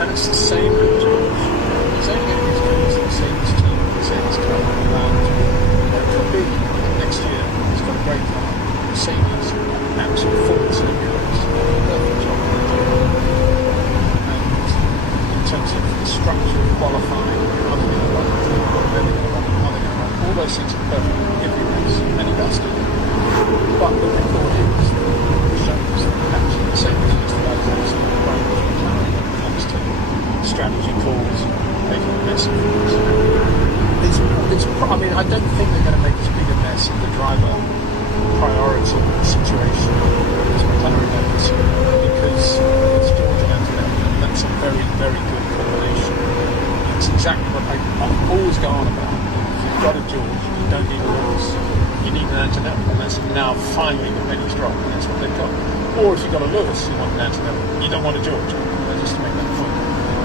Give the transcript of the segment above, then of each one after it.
And it's the same with George. He's only going to get as good as the Mercedes team, Mercedes car around. It could be next year. He's got a great car. Mercedes, absolute full circuits, perfect job. And in terms of the structure of qualifying, how they're going to run, where they're going to run, how they're going to run, all those things are perfect in every race, and he does do it. But the record is shows that actually Mercedes is just about as excellent a brand as McLaren when it comes to strategy calls, making a mess of things. I mean, I don't think they're going to make as big a mess of the driver priority situation as McLaren knows, because it's George and Antonelli, and that's a very, very good combination. It's exactly what I always go on about. If you've got a George, you don't need a Lewis. You need an Antonelli, and that's now finally the penny's dropped, and that's what they've got. Or if you've got a Lewis, you want an Antonelli. You don't want a George, just to make that point.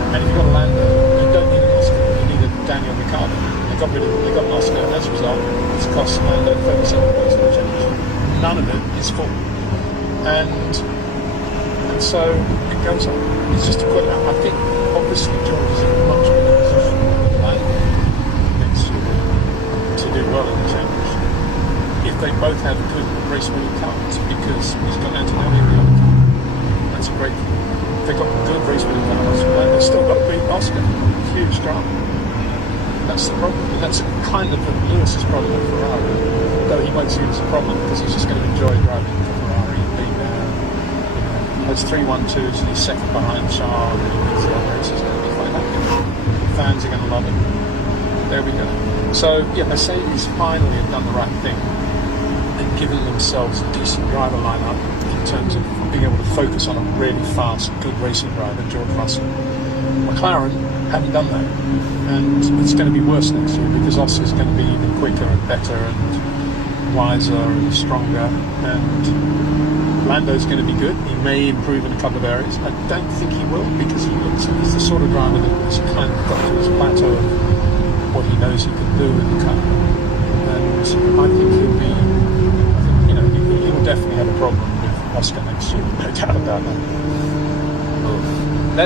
And if you've got a Lando, you don't need an Oscar. You need a Daniel Ricciardo. They got an Oscar, and as a result, it's cost Lando 37 points in the championship. None of it is full. And so it goes on. It's just a quick. I think obviously George is in a much better position than Lando next year to do well in the championship. If they both have good race-winning cars, because he's got Antonelli in the other car. That's a great thing. If they've got good race-winning cars, Lando's still got to beat Oscar. Huge drama. That's the problem. And that's kind of Lewis's problem with Ferrari. Though he won't see it as a problem because he's just going to enjoy driving for Ferrari and being there. Has 3-1-2s and he's second behind Charles and he wins the other races. He'll be quite happy. Fans are going to love him. There we go. So, yeah, Mercedes finally have done the right thing and given themselves a decent driver lineup in terms of being able to focus on a really fast, good racing driver, George Russell. McLaren haven't done that, and it's going to be worse next year because Oscar's going to be even quicker and better and wiser and stronger, and Lando's going to be good. He may improve in a couple of areas. I don't think he will because he's the sort of driver that has kind of got to his plateau of what he knows he can do in the car, and I think he'll be. He will definitely have a problem with Oscar next year, no doubt about that.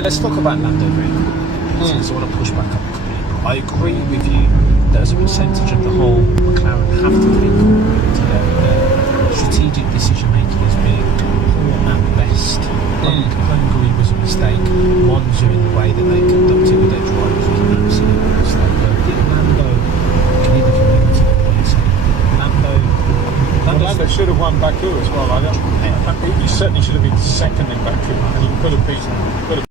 Let's talk about Lando very quickly, because I want to push back up a couple of people. I agree with you that as a percentage of the whole, McLaren have to take into their strategic decision making as being poor at best. Hungary was a mistake. Monza in the way that they conducted with their drivers was an absolute mistake. Lando, can even community what you're saying. Lando should have won Baku as well. He certainly should have been second in Baku, and he could have beaten.